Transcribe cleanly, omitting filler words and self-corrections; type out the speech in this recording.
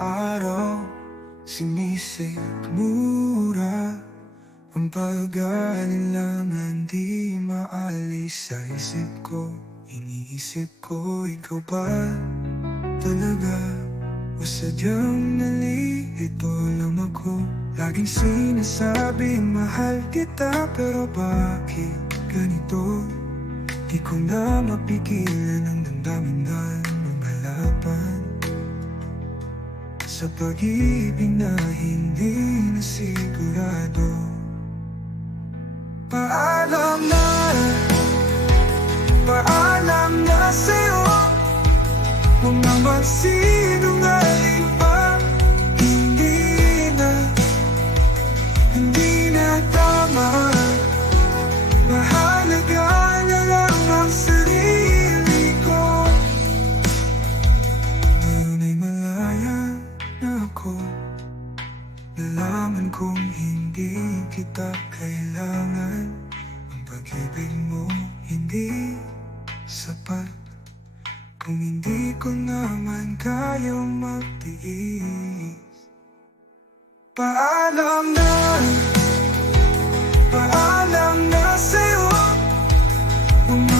araw sinisikmura ang pag-aalinlangan di maalis sa isip ko. Iniisip ko, ikaw ba talaga o sadyang nalilito lang ako? Laging sinasabi mahal kita, pero bakit ganito? Di ko na mapigilan ang damdamin na lumalaban sa pag-ibig na hindi na sigurado. Paalam na sa'yo, huwag na magsinungaling pa. Hindi na tama. Mahalaga na lang ang sarili ko. Ngayon ay malaya na ako. Nalaman kong hindi kita kailangan. Ang pag-ibig mo hindi sapat kung hindi ko naman kayang magtiis. Paalam na sa'yo, huwag na